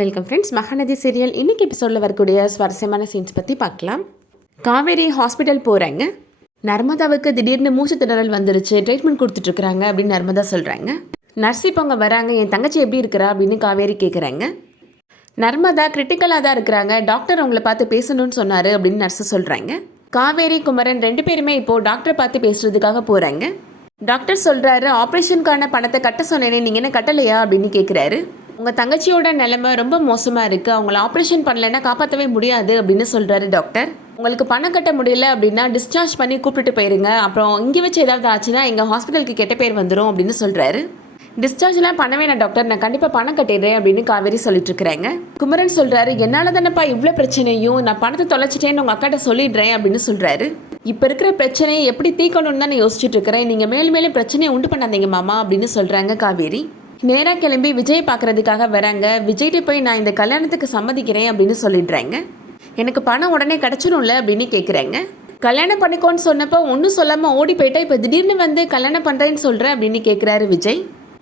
Welcome friends Mahanadi serial இன்னைக்கு எபிசோடில் வரக்கூடிய சுவாரஸ்யமான சீன்ஸ் பற்றி பார்க்கலாம். காவேரி ஹாஸ்பிட்டல் போகிறாங்க நர்மதாவுக்கு திடீர்னு மூச்சு திணறல் வந்துருச்சு. ட்ரீட்மெண்ட் கொடுத்துட்ருக்குறாங்க அப்படின்னு நர்மதா சொல்கிறாங்க நர்ஸ் இப்போ அவங்க வராங்க. என் தங்கச்சி எப்படி இருக்கிறா அப்படின்னு காவேரி கேட்குறாங்க நர்மதா கிரிட்டிக்கலாக தான் இருக்கிறாங்க. டாக்டர் அவங்கள பார்த்து பேசணும்னு சொன்னார் அப்படின்னு நர்ஸு சொல்கிறாங்க காவேரி குமரன் ரெண்டு பேருமே இப்போது டாக்டரை பார்த்து பேசுறதுக்காக போகிறாங்க டாக்டர் சொல்கிறாரு ஆப்ரேஷனுக்கான பணத்தை கட்ட சொன்னேனே. நீங்கள் என்ன கட்டலையா? அப்படின்னு கேட்குறாரு உங்கள் தங்கச்சியோட நிலைமை ரொம்ப மோசமாக இருக்குது அவங்கள ஆப்ரேஷன் பண்ணலைன்னா காப்பாற்றவே முடியாது அப்படின்னு சொல்கிறாரு டாக்டர் உங்களுக்கு பணம் கட்ட முடியல அப்படின்னா டிஸ்சார்ஜ் பண்ணி கூப்பிட்டுட்டு போயிருங்க. அப்புறம் இங்கே வச்சு ஏதாவது ஆச்சுன்னா எங்கள் ஹாஸ்பிட்டலுக்கு கெட்ட பேர் வந்துடும் அப்படின்னு சொல்கிறாரு டிஸ்சார்ஜ்லாம் பண்ண வேணாம் டாக்டர் நான் கண்டிப்பாக பணம் கட்டிடுறேன் அப்படின்னு காவேரி சொல்லிட்டு இருக்கிறாங்க. குமரன் சொல்கிறாரு என்னால் தானேப்பா இவ்வளோ பிரச்சனையும் நான் பணத்தை தொலைச்சிட்டேன்னு உங்கள் அக்காட்ட சொல்லிடுறேன் அப்படின்னு சொல்கிறாரு இப்போ இருக்கிற பிரச்சனையை எப்படி தீக்கணும்னு தான் நான் யோசிச்சுட்டு இருக்கிறேன். நீங்கள் மேலும் மேலும் பிரச்சனையை உண்டு பண்ணாதீங்க மாமா அப்படின்னு சொல்கிறாங்க காவேரி. நேராக கிளம்பி விஜய் பார்க்கறதுக்காக வராங்க. விஜய்கிட்ட போய் நான் இந்த கல்யாணத்துக்கு சம்மதிக்கிறேன் அப்படின்னு சொல்லிடுறாங்க. எனக்கு பணம் உடனே கிடச்சிடும்ல அப்படின்னு கேட்குறாங்க கல்யாணம் பண்ணிக்கோன்னு சொன்னப்போ ஒன்றும் சொல்லாமல் ஓடி போயிட்டா இப்போ திடீர்னு வந்து கல்யாணம் பண்ணுறேன்னு சொல்கிறேன் அப்படின்னு கேட்குறாரு விஜய்.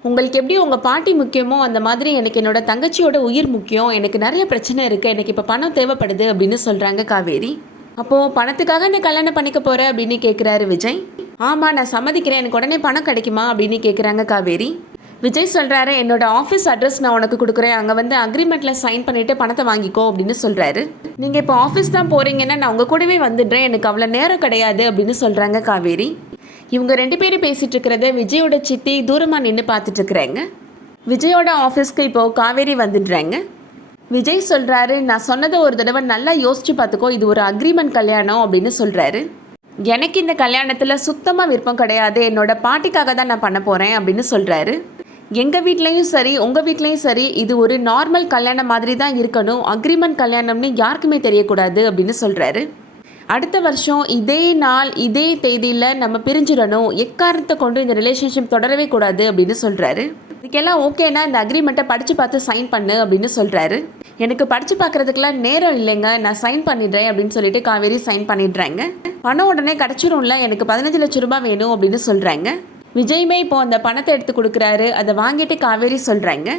உங்களுக்கு எப்படி உங்கள் பாட்டி முக்கியமோ அந்த மாதிரி எனக்கு என்னோட தங்கச்சியோட உயிர் முக்கியம். எனக்கு நிறைய பிரச்சனை இருக்குது எனக்கு இப்போ பணம் தேவைப்படுது அப்படின்னு சொல்கிறாங்க காவேரி. அப்போது பணத்துக்காக நான் கல்யாணம் பண்ணிக்க போகிறேன் அப்படின்னு கேட்குறாரு விஜய். ஆமாம் நான் சம்மதிக்கிறேன். எனக்கு உடனே பணம் கிடைக்குமா அப்படின்னு கேட்குறாங்க காவேரி. விஜய் சொல்கிறாரு என்னோட ஆஃபீஸ் அட்ரஸ் நான் உனக்கு கொடுக்குறேன். அங்கே வந்து அக்ரிமெண்ட்டில் சைன் பண்ணிவிட்டு பணத்தை வாங்கிக்கோ அப்படின்னு சொல்கிறாரு நீங்கள் இப்போ ஆஃபீஸ் தான் போகிறீங்கன்னா நான் உங்கள் கூடவே வந்துடுறேன். எனக்கு அவ்வளோ நேரம் கிடையாது அப்படின்னு சொல்கிறாங்க காவேரி. இவங்க ரெண்டு பேரும் பேசிகிட்டு இருக்கிறத விஜயோட சித்தி தூரமாக நின்று பார்த்துட்டு இருக்கிறாங்க. விஜயோட ஆஃபீஸ்க்கு இப்போது காவேரி வந்துடுறாங்க. விஜய் சொல்கிறாரு நான் சொன்னதை ஒரு தடவை நல்லா யோசிச்சு பார்த்துக்கோ. இது ஒரு அக்ரிமெண்ட் கல்யாணம் அப்படின்னு சொல்கிறாரு எனக்கு இந்த கல்யாணத்தில் சுத்தமாக விருப்பம் கிடையாது. என்னோட பாட்டிக்காக தான் நான் பண்ண போகிறேன் அப்படின்னு சொல்கிறாரு எங்கள் வீட்லேயும் சரி உங்கள் வீட்லேயும் சரி இது ஒரு நார்மல் கல்யாணம் மாதிரி தான் இருக்கணும். அக்ரிமெண்ட் கல்யாணம்னு யாருக்குமே தெரியக்கூடாது அப்படின்னு சொல்கிறாரு அடுத்த வருஷம் இதே நாள் இதே தேதியில் நம்ம பிரிஞ்சிடணும். எக்காரணத்தை கொண்டு இந்த ரிலேஷன்ஷிப் தொடரவே கூடாது அப்படின்னு சொல்கிறாரு இதுக்கெல்லாம் ஓகேனா இந்த அக்ரிமெண்ட்டை படித்து பார்த்து சைன் பண்ணு அப்படின்னு சொல்கிறாரு எனக்கு படித்து பார்க்குறதுக்கெல்லாம் நேரம் இல்லைங்க. நான் சைன் பண்ணிடுறேன் அப்படின்னு சொல்லிட்டு காவேரி சைன் பண்ணிடுறாங்க. பணம் உடனே கிடச்சிரும்ல. எனக்கு பதினஞ்சு லட்ச ரூபாய் வேணும் அப்படின்னு சொல்கிறாங்க விஜய்மே இப்போ அந்த பணத்தை எடுத்து கொடுக்குறாரு. அதை வாங்கிட்டு காவேரி சொல்கிறாங்க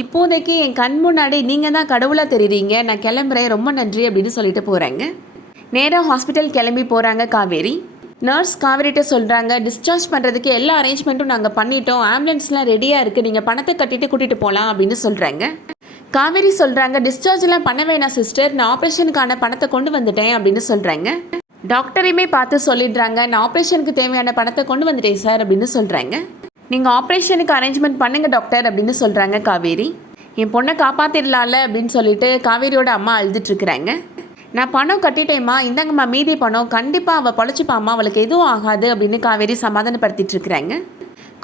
இப்போதைக்கு என் கண் முன்னாடி நீங்கள் தான் கடவுளாக தெரியுறீங்க. நான் கிளம்புறேன். ரொம்ப நன்றி அப்படின்னு சொல்லிட்டு போகிறாங்க நேராக ஹாஸ்பிட்டல் கிளம்பி போகிறாங்க காவேரி. நர்ஸ் காவேரிட்ட சொல்கிறாங்க டிஸ்சார்ஜ் பண்ணுறதுக்கு எல்லா அரேஞ்ச்மெண்ட்டும் நாங்கள் பண்ணிட்டோம். ஆம்புலன்ஸ்லாம் ரெடியாக இருக்குது நீங்கள் பணத்தை கட்டிட்டு கூட்டிகிட்டு போகலாம் அப்படின்னு சொல்கிறாங்க காவேரி சொல்கிறாங்க டிஸ்சார்ஜ்லாம் பண்ண வேணாம் சிஸ்டர் நான் ஆப்ரேஷனுக்கான பணத்தை கொண்டு வந்துட்டேன் அப்படின்னு சொல்கிறாங்க டாக்டரையுமே பார்த்து சொல்லிடுறாங்க நான் ஆப்ரேஷனுக்கு தேவையான பணத்தை கொண்டு வந்துட்டேன் சார் அப்படின்னு சொல்கிறாங்க நீங்கள் ஆப்ரேஷனுக்கு அரேஞ்ச்மெண்ட் பண்ணுங்கள் டாக்டர் அப்படின்னு சொல்கிறாங்க காவேரி. என் பொண்ணை காப்பாற்றிடலாம்ல அப்படின்னு சொல்லிட்டு காவேரியோட அம்மா அழுதுட்டுருக்குறாங்க. நான் பணம் கட்டிட்டேம்மா இந்தாங்கம்மா மீதி பணம். கண்டிப்பாக அவள் பொழைச்சிப்பாம்மா அவளுக்கு எதுவும் ஆகாது அப்படின்னு காவேரி சமாதானப்படுத்திட்டு இருக்கிறாங்க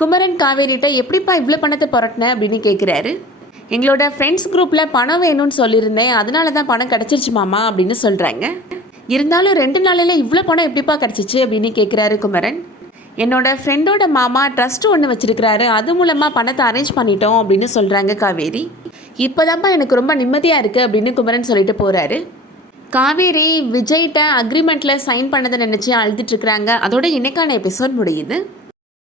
குமரன் காவேரிட்ட எப்படிப்பா இவ்வளோ பணத்தை புரட்டின? அப்படின்னு கேட்குறாரு எங்களோட ஃப்ரெண்ட்ஸ் குரூப்பில் பணம் வேணும்னு சொல்லியிருந்தேன் அதனால தான் பணம் கிடச்சிருச்சு மாமா அப்படின்னு சொல்கிறாங்க இருந்தாலும் ரெண்டு நாளில் இவ்வளோ பணம் எப்படிப்பா கிடச்சிச்சு அப்படின்னு கேட்குறாரு குமரன். என்னோட ஃப்ரெண்டோட மாமா ட்ரஸ்ட் ஒன்று வச்சுருக்கிறாரு. அது மூலமாக பணத்தை அரேஞ்ச் பண்ணிட்டோம் அப்படின்னு சொல்கிறாங்க காவேரி. இப்போதான்ப்பா எனக்கு ரொம்ப நிம்மதியாக இருக்குது அப்படின்னு குமரன் சொல்லிட்டு போகிறாரு காவேரி விஜய்கிட்ட அக்ரிமெண்ட்டில் சைன் பண்ணதை நினச்சி அழுதுட்ருக்குறாங்க அதோட இன்னைக்கான எபிசோட் முடியுது.